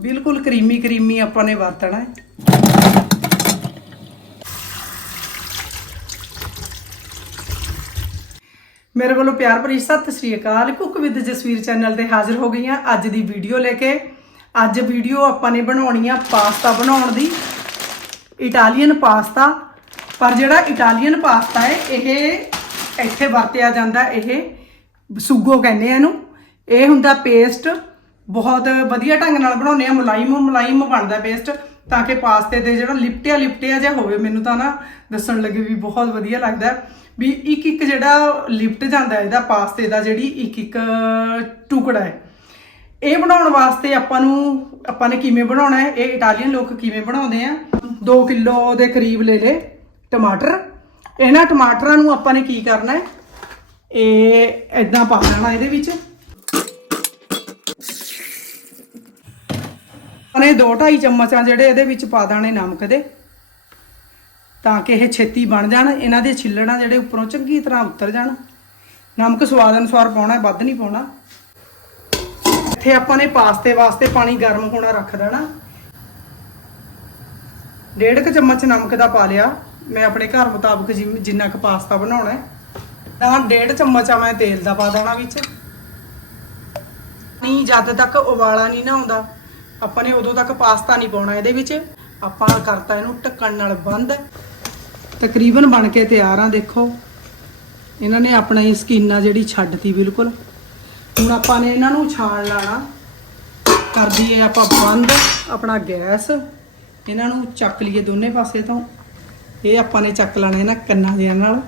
ਬਿਲਕੁਲ creamy creamy ਆਪਾਂ ਨੇ ਵਰਤਣਾ ਹੈ। ਮੇਰੇ ਵੱਲੋਂ ਪਿਆਰ ਭਰੀ ਸਤਿ ਸ੍ਰੀ ਅਕਾਲ। ਕੁੱਕ ਵਿਦ ਜਸਵੀਰ ਚੈਨਲ ਤੇ ਹਾਜ਼ਰ ਹੋ ਗਈ ਹਾਂ ਅੱਜ ਦੀ ਵੀਡੀਓ ਲੈ ਕੇ। ਅੱਜ ਵੀਡੀਓ ਆਪਾਂ ਨੇ ਬਣਾਉਣੀ ਆ ਪਾਸਤਾ ਬਣਾਉਣ ਦੀ। Italian pasta. ਪਰ ਜਿਹੜਾ ਇਟਾਲੀਅਨ ਪਾਸਤਾ ਹੈ, ਇਹ ਇੱਥੇ ਵਰਤਿਆ ਜਾਂਦਾ, ਇਹ ਸੁਗੋ ਕਹਿੰਦੇ ਆ ਇਹਨੂੰ। ਇਹ ਹੁੰਦਾ ਪੇਸਟ ਬਹੁਤ ਵਧੀਆ ਢੰਗ ਨਾਲ ਬਣਾਉਂਦੇ ਆ, ਮੁਲਾਇਮ ਮੁਲਾਇਮ ਬਣਦਾ ਪੇਸਟ ਤਾਂ ਕਿ ਪਾਸਤੇ ਦੇ ਜਿਹੜਾ ਲਿਪਟਿਆ ਲਿਪਟਿਆ ਜਿਹਾ ਹੋਵੇ, ਮੈਨੂੰ ਤਾਂ ਨਾ ਦੱਸਣ ਲੱਗੇ ਵੀ ਬਹੁਤ ਵਧੀਆ ਲੱਗਦਾ ਵੀ ਇੱਕ ਇੱਕ ਜਿਹੜਾ ਲਿਪਟ ਜਾਂਦਾ ਇਹਦਾ ਪਾਸਤੇ ਦਾ ਜਿਹੜੀ ਇੱਕ ਇੱਕ ਟੁਕੜਾ ਹੈ। ਇਹ ਬਣਾਉਣ ਵਾਸਤੇ ਆਪਾਂ ਨੂੰ, ਆਪਾਂ ਨੇ ਕਿਵੇਂ ਬਣਾਉਣਾ ਹੈ? ਇਹ ਇਟਾਲੀਅਨ ਲੋਕ ਕਿਵੇਂ ਬਣਾਉਂਦੇ ਆ? 2 ਕਿਲੋ ਦੇ ਕਰੀਬ ਲੈ ਲੇ ਟਮਾਟਰ। ਇਹਨਾਂ ਟਮਾਟਰਾਂ ਨੂੰ ਆਪਾਂ ਨੇ ਕੀ ਕਰਨਾ ਹੈ? ਇਹ ਇਦਾਂ ਪਾ ਲੈਣਾ ਇਹਦੇ ਵਿੱਚ। ਆਪਣੇ 2.5 ਚਮਚਾਂ ਜਿਹੜੇ ਇਹਦੇ ਵਿੱਚ ਪਾ ਦੇਣੇ ਨਮਕ ਦੇ। ਤਾਂ ਕਿ ਇਹ ਛੇਤੀ ਬਣ ਜਾਣ, ਇਹਨਾਂ ਦੇ ਛਿੱਲੜਾਂ ਜਿਹੜੇ ਉੱਪਰੋਂ ਚੰਗੀ ਤਰ੍ਹਾਂ ਉਤਰ ਜਾਣ। ਨਮਕ ਸਵਾਦ ਅਨੁਸਾਰ ਪਾਉਣਾ ਵੱਧ ਨਹੀਂ ਪਾਉਣਾ। ਇੱਥੇ ਆਪਾਂ ਨੇ ਪਾਸਤੇ ਵਾਸਤੇ ਪਾਣੀ ਗਰਮ ਹੋਣਾ ਰੱਖ ਦੇਣਾ। ਡੇਢ ਕੁ ਚਮਚ ਨਮਕ ਦਾ ਪਾ ਲਿਆ। ਮੈਂ ਆਪਣੇ ਘਰ ਮੁਤਾਬਕ ਜਿੰਨਾ ਕੁ ਪਾਸਤਾ ਬਣਾਉਣਾ ਹੈ। ਤਾਂ ਡੇਢ ਚਮਚ ਆ ਮੈਂ ਤੇਲ ਦਾ ਪਾ ਦੇਣਾ ਵਿੱਚ। ਨਹੀਂ, ਜਦ ਤੱਕ ਉਬਾਲਾ ਨਹੀਂ ਨਾ ਆਉਂਦਾ। ਆਪਾਂ ਨੇ ਉਦੋਂ ਤੱਕ ਪਾਸਤਾ ਨਹੀਂ ਪਾਉਣਾ ਇਹਦੇ ਵਿੱਚ। ਆਪਾਂ ਕਰਤਾ ਇਹਨੂੰ ਢੱਕਣ ਨਾਲ ਬੰਦ। ਤਕਰੀਬਨ ਬਣ ਕੇ ਤਿਆਰ ਆ, ਦੇਖੋ। ਇਹਨਾਂ ਨੇ ਆਪਣਾ ਹੀ ਸਕਿਨ ਆ ਜਿਹੜੀ ਛੱਡਤੀ ਬਿਲਕੁਲ। ਹੁਣ ਆਪਾਂ ਨੇ ਇਹਨਾਂ ਨੂੰ ਛਾਣ ਲਾਣਾ। ਕਰ ਦਈਏ ਆਪਾਂ ਬੰਦ, ਆਪਣਾ ਗੈਸ। ਇਹਨਾਂ ਨੂੰ ਚੱਕ ਲਈਏ ਦੋਨੇ ਪਾਸੇ ਤੋਂ। ਇਹ ਆਪਾਂ ਨੇ ਚੱਕ ਲੈਣਾ ਇਹਨਾਂ ਕੰਨਾਂ ਦੇ ਨਾਲ।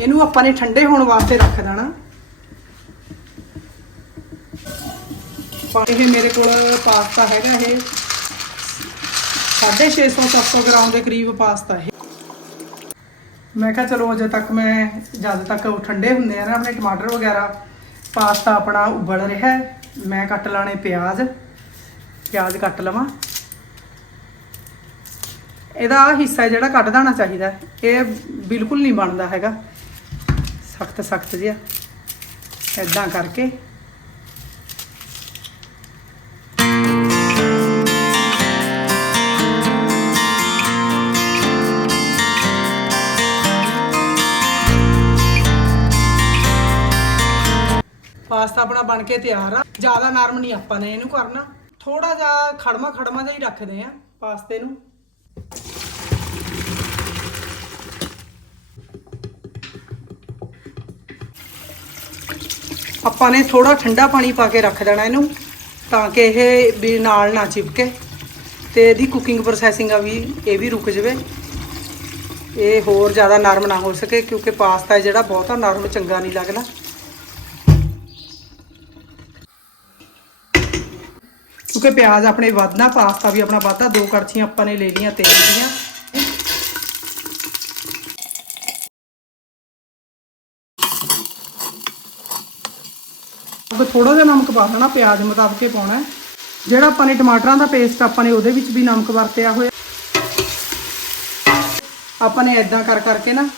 ਇਹਨੂੰ ਆਪਾਂ ਨੇ ਠੰਡੇ ਹੋਣ ਵਾਸਤੇ ਰੱਖ ਦੇਣਾ। ਇਹ ਮੇਰੇ ਕੋਲ ਪਾਸਤਾ ਹੈਗਾ ਇਹ। 650 700 ਗ੍ਰਾਮ ਦੇ ਕਰੀਬ ਪਾਸਤਾ ਹੈ ਮੈਂ ਕਿਹਾ ਚਲੋ ਅਜੇ ਤੱਕ ਮੈਂ ਜਦ ਤੱਕ ਉਹ ਠੰਡੇ ਹੁੰਦੇ ਆ ਨਾ ਆਪਣੇ ਟਮਾਟਰ ਵਗੈਰਾ, ਪਾਸਤਾ ਆਪਣਾ ਉਬਲ ਰਿਹਾ ਮੈਂ ਕੱਟ ਲਾਣੇ ਪਿਆਜ਼ ਪਿਆਜ਼ ਕੱਟ ਲਵਾਂ। ਇਹਦਾ ਆਹ ਹਿੱਸਾ ਜਿਹੜਾ ਕੱਢ ਦੇਣਾ ਚਾਹੀਦਾ ਇਹ ਬਿਲਕੁਲ ਨਹੀਂ ਬਣਦਾ ਹੈਗਾ। ਸਖਤ ਸਖਤ ਜਿਹਾ। ਐਦਾਂ ਕਰਕੇ। ਪਾਸਤਾ ਆਪਣਾ ਬਣ ਕੇ ਤਿਆਰ ਆ। ਜ਼ਿਆਦਾ ਨਰਮ ਨਹੀਂ ਆਪਾਂ ਨੇ ਇਹਨੂੰ ਕਰਨਾ। ਥੋੜਾ ਜਿਹਾ ਖੜਮਾ ਖੜਮਾ ਜਿਹਾ ਹੀ ਰੱਖਦੇ ਆ ਪਾਸਤੇ ਨੂੰ। ਆਪਾਂ ਨੇ ਥੋੜਾ ਠੰਡਾ ਪਾਣੀ ਪਾ ਕੇ ਰੱਖ ਦੇਣਾ ਇਹਨੂੰ, ਤਾਂ ਕਿ ਇਹ ਵੀ ਨਾਲ ਨਾ ਚਿਪਕੇ। ਤੇ ਇਹਦੀ ਕੁਕਿੰਗ ਪ੍ਰੋਸੈਸਿੰਗ ਆ ਵੀ, ਇਹ ਵੀ ਰੁਕ ਜਾਵੇ। ਇਹ ਹੋਰ ਜ਼ਿਆਦਾ ਨਰਮ ਨਾ ਹੋ ਸਕੇ, ਕਿਉਂਕਿ ਪਾਸਤਾ ਜਿਹੜਾ ਬਹੁਤਾ ਨਰਮ ਚੰਗਾ ਨਹੀਂ ਲੱਗਦਾ। ਕਿਉਂਕਿ ਪਿਆਜ਼ ਆਪਣੇ ਵੱਧਣਾ ਪਾਸਤਾ ਵੀ ਆਪਣਾ ਵੱਧਦਾ, ਦੋ ਕੜਛੀਆਂ ਆਪਾਂ ਨੇ ਲੈ ਲਈਆਂ, ਤੇਲ ਦੀਆਂ। ਉਹ ਥੋੜਾ ਜਿਹਾ ਨਮਕ ਪਾ ਦੇਣਾ, ਪਿਆਜ਼ ਮੁਤਾਬਕ ਹੀ ਪਾਉਣਾ ਜਿਹੜਾ ਆਪਾਂ ਨੇ ਟਮਾਟਰਾਂ ਦਾ ਪੇਸਟ ਆਪਾਂ ਨੇ ਉਹਦੇ ਵਿੱਚ ਵੀ ਨਮਕ ਵਰਤਿਆ ਹੋਇਆ। ਆਪਾਂ ਨੇ ਐਦਾਂ ਕਰ ਕਰਕੇ ਨਾ,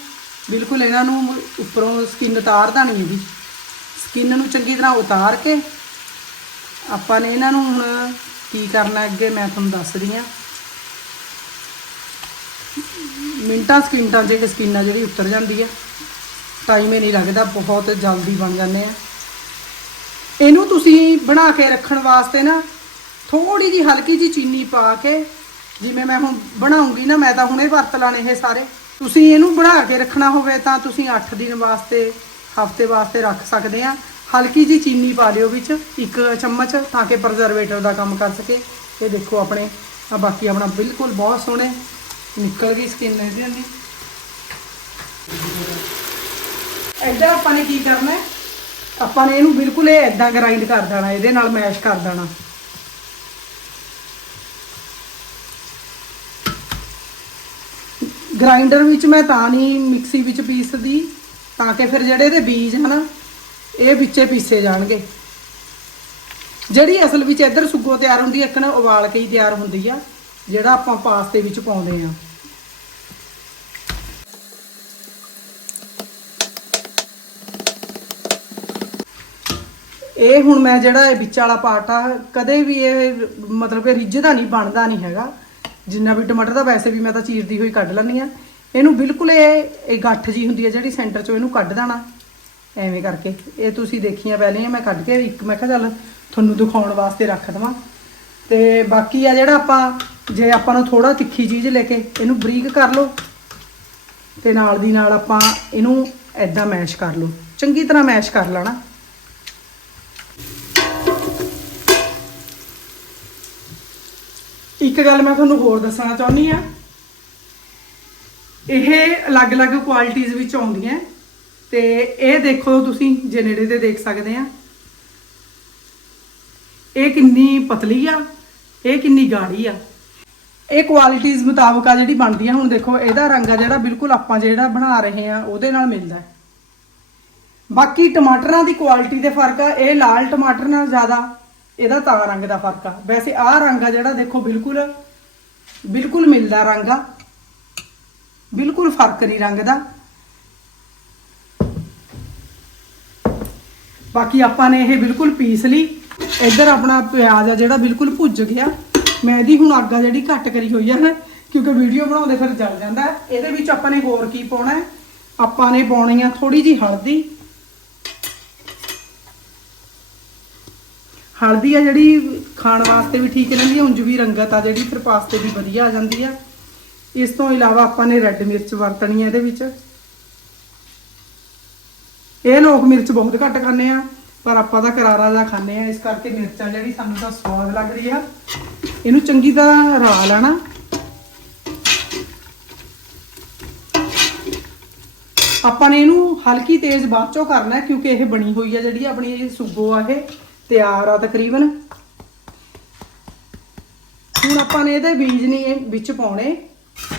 ਬਿਲਕੁਲ ਇਹਨਾਂ ਨੂੰ ਉੱਪਰੋਂ ਸਕਿਨ ਉਤਾਰਦਾ ਨਹੀਂ ਇਹਦੀ ਸਕਿਨ ਨੂੰ ਚੰਗੀ ਤਰ੍ਹਾਂ ਉਤਾਰ ਕੇ ਆਪਾਂ ਨੇ ਇਹਨਾਂ ਨੂੰ ਹੁਣ ਕੀ ਕਰਨਾ ਅੱਗੇ, ਮੈਂ ਤੁਹਾਨੂੰ ਦੱਸਦੀ ਆ ਮਿੰਟਾਂ ਸਕਿੰਟਾਂ 'ਚ ਇਹ ਸਕਿਨ ਆ ਜਿਹੜੀ ਉਤਰ ਜਾਂਦੀ ਹੈ। ਟਾਈਮ ਹੀ ਨਹੀਂ ਲੱਗਦਾ, ਬਹੁਤ ਜਲਦੀ ਬਣ ਜਾਂਦੇ ਆ। ਇਹਨੂੰ ਤੁਸੀਂ ਬਣਾ ਕੇ ਰੱਖਣ ਵਾਸਤੇ ਨਾ ਥੋੜੀ ਜੀ ਹਲਕੀ ਜੀ ਚੀਨੀ ਪਾ ਕੇ, ਜਿਵੇਂ ਮੈਂ ਹੁਣ ਬਣਾਉਂਗੀ ਨਾ, ਮੈਂ ਤਾਂ ਹੁਣੇ ਵਰਤ ਲਾਣੇ ਇਹ ਸਾਰੇ। ਤੁਸੀਂ ਇਹਨੂੰ ਬਣਾ ਕੇ ਰੱਖਣਾ ਹੋਵੇ ਤਾਂ ਤੁਸੀਂ 8 ਦਿਨ ਵਾਸਤੇ, ਹਫ਼ਤੇ ਵਾਸਤੇ ਰੱਖ ਸਕਦੇ ਆ। ਹਲਕੀ ਜੀ ਚੀਨੀ ਪਾ ਲਿਓ ਵਿੱਚ, ਇੱਕ ਚਮਚ, ਤਾਂ ਕਿ ਪ੍ਰਜ਼ਰਵੇਟਰ ਦਾ ਕੰਮ ਕਰ ਸਕੇ। ਇਹ ਦੇਖੋ ਆਪਣੇ ਆ ਬਾਕੀ ਆਪਣਾ ਬਿਲਕੁਲ ਬਹੁਤ ਸੋਹਣੇ ਨਿਕਲ ਗਈ ਸਕਿਨ ਇਹਦੀ ਦੀ ਆਪਾਂ ਨੇ ਕੀ ਕਰਨਾ ਹੈ? ਆਪਾਂ ਨੇ ਇਹਨੂੰ ਬਿਲਕੁਲ ਇਹ ਐਦਾਂ ਗ੍ਰਾਈਂਡ ਕਰ ਦੇਣਾ, ਇਹਦੇ ਨਾਲ ਮੈਸ਼ ਕਰ ਦੇਣਾ। ਗ੍ਰਾਈਂਡਰ ਵਿੱਚ ਮੈਂ ਤਾਂ ਨਹੀਂ ਮਿਕਸੀ ਵਿੱਚ ਪੀਸਦੀ, ਤਾਂ ਕਿ ਫਿਰ ਜਿਹੜੇ ਇਹਦੇ ਬੀਜ ਹਨ, ਇਹ ਵਿੱਚੇ ਪੀਸੇ ਜਾਣਗੇ। ਜਿਹੜੀ ਅਸਲ ਵਿੱਚ ਇੱਧਰ ਸੁੱਗੋ ਤਿਆਰ ਹੁੰਦੀ ਹੈ, ਇੱਕ ਨਾ ਉਬਾਲ ਕੇ ਹੀ ਤਿਆਰ ਹੁੰਦੀ ਆ, ਜਿਹੜਾ ਆਪਾਂ ਪਾਸਤੇ ਵਿੱਚ ਪਾਉਂਦੇ ਆ। ਇਹ ਹੁਣ ਮੈਂ ਜਿਹੜਾ ਇਹ ਵਿੱਚ ਵਾਲਾ ਪਾਰਟ ਆ, ਕਦੇ ਵੀ ਇਹ ਮਤਲਬ ਕਿ ਰਿੱਝਦਾ ਨਹੀਂ, ਬਣਦਾ ਨਹੀਂ ਹੈਗਾ। ਜਿੰਨਾ ਵੀ ਟਮਾਟਰ ਦਾ ਵੈਸੇ ਵੀ ਮੈਂ ਤਾਂ ਚੀਰਦੀ ਹੋਈ ਕੱਢ ਲੈਂਦੀ ਆ ਇਹਨੂੰ ਬਿਲਕੁਲ ਇਹ ਇਹ ਗੱਠ ਜੀ ਹੁੰਦੀ ਹੈ ਜਿਹੜੀ ਸੈਂਟਰ ਚੋਂ ਇਹਨੂੰ ਕੱਢ ਦੇਣਾ। ਐਵੇਂ ਕਰਕੇ। ਇਹ ਤੁਸੀਂ ਦੇਖੀਆਂ ਪਹਿਲੇ ਮੈਂ ਕੱਢ ਕੇ ਇੱਕ, ਮੈਂ ਕਿਹਾ ਚੱਲ ਤੁਹਾਨੂੰ ਦਿਖਾਉਣ ਵਾਸਤੇ ਰੱਖ ਦਵਾਂ। ਤੇ ਬਾਕੀ ਆ ਜਿਹੜਾ ਆਪਾਂ, ਜੇ ਆਪਾਂ ਨੂੰ ਥੋੜਾ ਤਿੱਖੀ ਚੀਜ਼ ਲੈ ਕੇ ਇਹਨੂੰ ਬਰੀਕ ਕਰ ਲਓ, ਤੇ ਨਾਲ ਦੀ ਨਾਲ ਆਪਾਂ ਇਹਨੂੰ ਐਦਾਂ ਮੈਸ਼ ਕਰ ਲਓ। ਚੰਗੀ ਤਰ੍ਹਾਂ ਮੈਸ਼ ਕਰ ਲੈਣਾ। ਇੱਕ ਗੱਲ ਮੈਂ ਤੁਹਾਨੂੰ ਹੋਰ ਦੱਸਣਾ ਚਾਹੁੰਦੀ ਆ ਇਹ ਅਲੱਗ-ਅਲੱਗ ਕੁਆਲਿਟੀਆਂ ਵਿੱਚ ਆਉਂਦੀਆਂ। ਤੇ ਇਹ ਦੇਖੋ ਤੁਸੀਂ, ਜੇ ਨੇੜੇ ਤੇ ਦੇਖ ਸਕਦੇ ਆ ਇਹ ਕਿੰਨੀ ਪਤਲੀ ਆ, ਇਹ ਕਿੰਨੀ ਗਾੜੀ ਆ। ਇਹ ਕੁਆਲਿਟੀਆਂ ਮੁਤਾਬਕ ਆ ਜਿਹੜੀ ਬਣਦੀ ਆ ਹੁਣ ਦੇਖੋ, ਇਹਦਾ ਰੰਗ ਆ ਜਿਹੜਾ ਬਿਲਕੁਲ ਆਪਾਂ ਜਿਹੜਾ ਬਣਾ ਰਹੇ ਆ ਉਹਦੇ ਨਾਲ ਮਿਲਦਾ ਹੈ। ਬਾਕੀ ਟਮਾਟਰਾਂ ਦੀ ਕੁਆਲਿਟੀ ਦੇ ਫ਼ਰਕ ਆ। ਇਹ ਲਾਲ ਟਮਾਟਰ ਨਾਲ ਜ਼ਿਆਦਾ ਇਹਦਾ ਤਾਂ ਰੰਗ ਦਾ ਫ਼ਰਕ ਆ। ਵੈਸੇ ਆਹ ਰੰਗ ਆ ਜਿਹੜਾ ਦੇਖੋ ਬਿਲਕੁਲ ਬਿਲਕੁਲ ਮਿਲਦਾ ਰੰਗ ਆ। ਬਿਲਕੁਲ ਫ਼ਰਕ ਨਹੀਂ ਰੰਗ ਦਾ। ਬਾਕੀ ਆਪਾਂ ਨੇ ਇਹ ਬਿਲਕੁਲ ਪੀਸ ਲਈ। ਇੱਧਰ ਆਪਣਾ ਪਿਆਜ਼ ਆ ਜਿਹੜਾ ਬਿਲਕੁਲ ਭੁੱਜ ਗਿਆ। ਮੈਂ ਇਹਦੀ ਹੁਣ ਅੱਗ ਆ ਜਿਹੜੀ ਘੱਟ ਕਰੀ ਹੋਈ ਆ ਕਿਉਂਕਿ ਵੀਡੀਓ ਬਣਾਉਂਦੇ ਫਿਰ ਜਲ ਜਾਂਦਾ। ਇਹਦੇ ਵਿੱਚ ਆਪਾਂ ਨੇ ਹੋਰ ਕੀ ਪਾਉਣਾ ਆਪਾਂ ਨੇ ਪਾਉਣੀ ਆ ਥੋੜੀ ਜੀ ਹਲਦੀ। ਹਲਦੀ ਆ ਜਿਹੜੀ ਖਾਣ ਵਾਸਤੇ ਵੀ ਠੀਕ ਰਹਿੰਦੀ ਹੈ ਉਂਝ ਵੀ ਰੰਗਤ ਆ ਜਿਹੜੀ, ਫਿਰ ਪਾਸਤੇ ਦੀ ਵਧੀਆ ਆ ਜਾਂਦੀ ਆ। ਇਸ ਤੋਂ ਇਲਾਵਾ ਆਪਾਂ ਨੇ ਰੈੱਡ ਮਿਰਚ ਵਰਤਣੀ ਹੈ ਇਹਦੇ ਵਿੱਚ। ਇਹ ਲੋਕ ਮਿਰਚ ਬਹੁਤ ਘੱਟ ਖਾਂਦੇ ਆ, ਪਰ ਆਪਾਂ ਤਾਂ ਕਰਾਰਾ ਜਿਹਾ ਖਾਂਦੇ ਆ। ਇਸ ਕਰਕੇ ਮਿਰਚਾਂ ਜਿਹੜੀ ਸਾਨੂੰ ਤਾਂ ਸਵਾਦ ਲੱਗ ਰਹੀ ਆ। ਇਹਨੂੰ ਚੰਗੀ ਤਰ੍ਹਾਂ ਰਾ ਲੈਣਾ ਆਪਾਂ ਨੇ ਇਹਨੂੰ ਹਲਕੀ ਤੇਜ਼ ਬਾਅਦ ਚੋਂ ਕਰਨਾ, ਕਿਉਂਕਿ ਇਹ ਬਣੀ ਹੋਈ ਆ ਜਿਹੜੀ ਆਪਣੀ ਇਹ ਸੁੱਗੋ ਆ ਇਹ। ਤਿਆਰ ਆ ਤਕਰੀਬਨ। ਹੁਣ ਆਪਾਂ ਨੇ ਇਹਦੇ ਬੀਜ ਨਹੀਂ ਵਿੱਚ ਪਾਉਣੇ।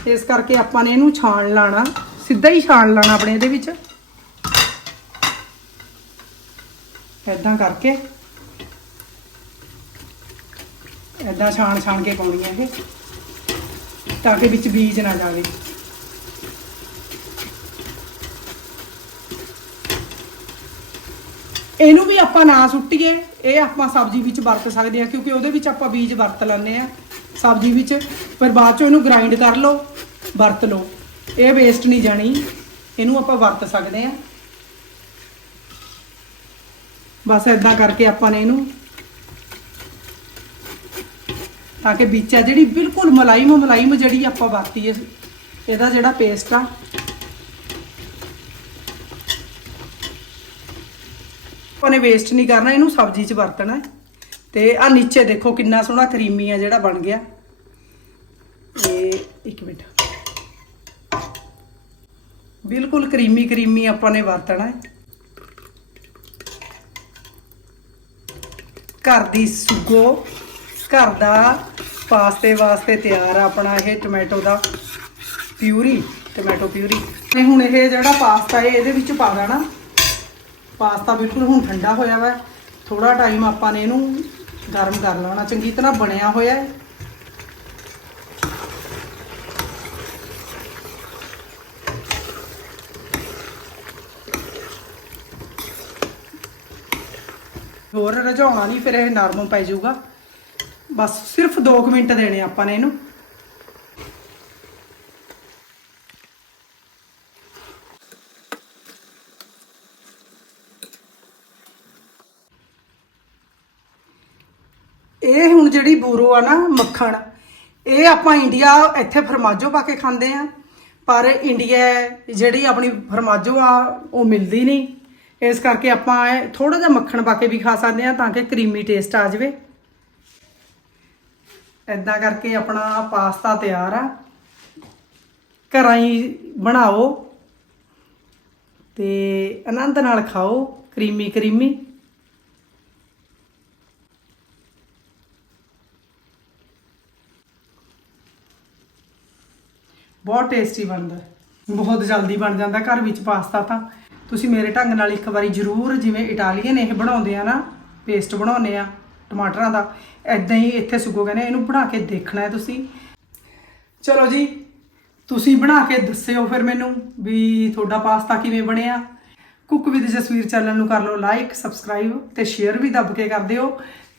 ਇਸ ਕਰਕੇ ਆਪਾਂ ਨੇ ਇਹਨੂੰ ਛਾਣ ਲਾਣਾ। ਸਿੱਧਾ ਹੀ ਛਾਣ ਲਾਣਾ ਆਪਣੇ ਇਹਦੇ ਵਿੱਚ। ਐਦਾਂ ਕਰਕੇ। ਐਦਾਂ ਛਾਣ ਛਾਣ ਕੇ ਪਾਉਣੀ ਹੈ ਇਹ, ਤਾਂ ਕਿ ਵਿੱਚ ਬੀਜ ਨਾ ਜਾਵੇ। ਇਹਨੂੰ ਵੀ ਆਪਾਂ ਨਾ ਸੁੱਟੀਏ। ਇਹ ਆਪਾਂ ਸਬਜ਼ੀ ਵਿੱਚ ਵਰਤ ਸਕਦੇ ਆ ਕਿਉਂਕਿ ਉਹਦੇ ਵਿੱਚ ਆਪਾਂ ਬੀਜ ਵਰਤ ਲੈਂਦੇ ਆ ਸਬਜ਼ੀ ਵਿੱਚ ਪਰ ਬਾਅਦ ਚੋਂ ਇਹਨੂੰ ਗ੍ਰਾਈਂਡ ਕਰ ਲਓ, ਵਰਤ ਲਓ। ਇਹ ਵੇਸਟ ਨਹੀਂ ਜਾਣੀ। ਇਹਨੂੰ ਆਪਾਂ ਵਰਤ ਸਕਦੇ ਆ ਬਸ ਇਦਾਂ ਕਰਕੇ ਆਪਾਂ ਨੇ ਇਹਨੂੰ ਤਾਂ ਕਿ ਵਿੱਚ ਆ ਜਿਹੜੀ ਬਿਲਕੁਲ ਮਲਾਈਮ ਮਲਾਈਮ ਜਿਹੜੀ ਆਪਾਂ ਵਰਤੀ ਹੈ, ਇਹਦਾ ਜਿਹੜਾ ਪੇਸਟ ਆ ਨੇ ਵੇਸਟ ਨਹੀਂ ਕਰਨਾ, ਇਹਨੂੰ ਸਬਜ਼ੀ 'ਚ ਵਰਤਣਾ ਹੈ। ਤੇ ਆ ਨੀਚੇ ਦੇਖੋ ਕਿੰਨਾ ਸੋਹਣਾ ਕਰੀਮੀ ਆ ਜਿਹੜਾ ਬਣ ਗਿਆ। ਇਹ ਇੱਕ ਮਿੰਟ। ਬਿਲਕੁਲ ਕਰੀਮੀ ਕਰੀਮੀ ਆਪਾਂ ਨੇ ਵਰਤਣਾ ਹੈ। ਘਰ ਦੀ ਸੁਗੋ, ਘਰ ਦਾ ਪਾਸਤੇ ਵਾਸਤੇ ਤਿਆਰ ਆ ਆਪਣਾ ਇਹ ਟੋਮੈਟੋ ਦਾ। Puree tomato puree. ਤੇ ਹੁਣ ਇਹ ਜਿਹੜਾ ਪਾਸਤਾ ਹੈ, ਇਹਦੇ ਵਿੱਚ ਪਾ ਦੇਣਾ। ਪਾਸਤਾ ਬਿਲਕੁਲ ਹੁਣ ਠੰਡਾ ਹੋਇਆ ਵਾ। ਥੋੜਾ ਟਾਈਮ ਆਪਾਂ ਨੇ ਇਹਨੂੰ ਗਰਮ ਕਰ ਲੈਣਾ। ਚੰਗੀ ਤਰ੍ਹਾਂ ਬਣਿਆ ਹੋਇਆ ਹੈ। ਹੋਰ ਰਝਾਉਣਾ ਨਹੀਂ ਫਿਰ ਇਹ ਨਰਮ ਪੈ ਜਾਊਗਾ। ਬਸ ਸਿਰਫ 2 ਮਿੰਟ ਦੇਣੇ ਆਪਾਂ ਨੇ ਇਹਨੂੰ। ਇਹ ਹੁਣ ਜਿਹੜੀ ਬੂਰੋ ਆ ਨਾ, ਮੱਖਣ, ਇਹ ਆਪਾਂ ਇੰਡੀਆ ਇੱਥੇ ਫਰਮਾਜੋ ਪਾ ਕੇ ਖਾਂਦੇ ਆ। ਪਰ ਇੰਡੀਆ ਜਿਹੜੀ ਆਪਣੀ ਫਰਮਾਜੋ ਆ, ਉਹ ਮਿਲਦੀ ਨਹੀਂ। ਇਸ ਕਰਕੇ ਆਪਾਂ ਥੋੜਾ ਜਿਹਾ ਮੱਖਣ ਪਾ ਕੇ ਵੀ ਖਾ ਸਕਦੇ ਆ ਤਾਂ ਕਿ ਕਰੀਮੀ ਟੇਸਟ ਆ ਜਾਵੇ। ਐਦਾਂ ਕਰਕੇ ਆਪਣਾ ਪਾਸਤਾ ਤਿਆਰ ਆ। ਘਰਾਂ ਹੀ ਬਣਾਓ ਤੇ ਆਨੰਦ ਨਾਲ ਖਾਓ, ਕਰੀਮੀ ਕਰੀਮੀ। ਬਹੁਤ ਟੇਸਟੀ ਬਣਦਾ ਬਹੁਤ ਜਲਦੀ ਬਣ ਜਾਂਦਾ ਘਰ ਵਿੱਚ ਪਾਸਤਾ ਤਾਂ। ਤੁਸੀਂ ਮੇਰੇ ਢੰਗ ਨਾਲ ਇੱਕ ਵਾਰੀ ਜ਼ਰੂਰ ਜਿਵੇਂ ਇਟਾਲੀਅਨ ਇਹ ਬਣਾਉਂਦੇ ਆ ਨਾ ਪੇਸਟ ਬਣਾਉਂਦੇ ਆ ਟਮਾਟਰਾਂ ਦਾ ਐਦਾਂ ਹੀ ਇੱਥੇ ਸੁੱਕੋ ਕਹਿੰਦੇ ਇਹਨੂੰ ਬਣਾ ਕੇ ਦੇਖਣਾ ਹੈ ਤੁਸੀਂ। ਚਲੋ ਜੀ, ਤੁਸੀਂ ਬਣਾ ਕੇ ਦੱਸਿਓ ਫਿਰ ਮੈਨੂੰ ਵੀ ਤੁਹਾਡਾ ਪਾਸਤਾ ਕਿਵੇਂ ਬਣਿਆ। ਕੁੱਕ ਵਿਦ ਜਸਵੀਰ ਚੈਨਲ ਨੂੰ ਕਰ ਲਓ ਲਾਈਕ, ਸਬਸਕ੍ਰਾਈਬ ਤੇ ਸ਼ੇਅਰ ਵੀ ਦੱਬ ਕੇ ਕਰ ਦਿਓ।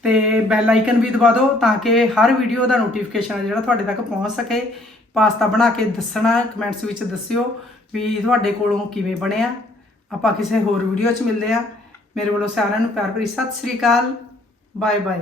ਤੇ ਬੈਲ ਆਈਕਨ ਵੀ ਦਬਾ ਦਿਓ ਤਾਂ ਕਿ ਹਰ ਵੀਡੀਓ ਦਾ ਨੋਟੀਫਿਕੇਸ਼ਨ ਜਿਹੜਾ ਤੁਹਾਡੇ ਤੱਕ ਪਹੁੰਚ ਸਕੇ। ਪਾਸਤਾ ਬਣਾ ਕੇ ਦੱਸਣਾ, ਕਮੈਂਟਸ ਵਿੱਚ ਦੱਸਿਓ ਵੀ ਤੁਹਾਡੇ ਕੋਲੋਂ ਕਿਵੇਂ ਬਣਿਆ। ਆਪਾਂ ਕਿਸੇ ਹੋਰ ਵੀਡੀਓ 'ਚ ਮਿਲਦੇ ਆ ਮੇਰੇ ਵੱਲੋਂ ਸਾਰਿਆਂ ਨੂੰ ਪਿਆਰ ਭਰੀ ਸਤਿ ਸ੍ਰੀ ਅਕਾਲ। Bye bye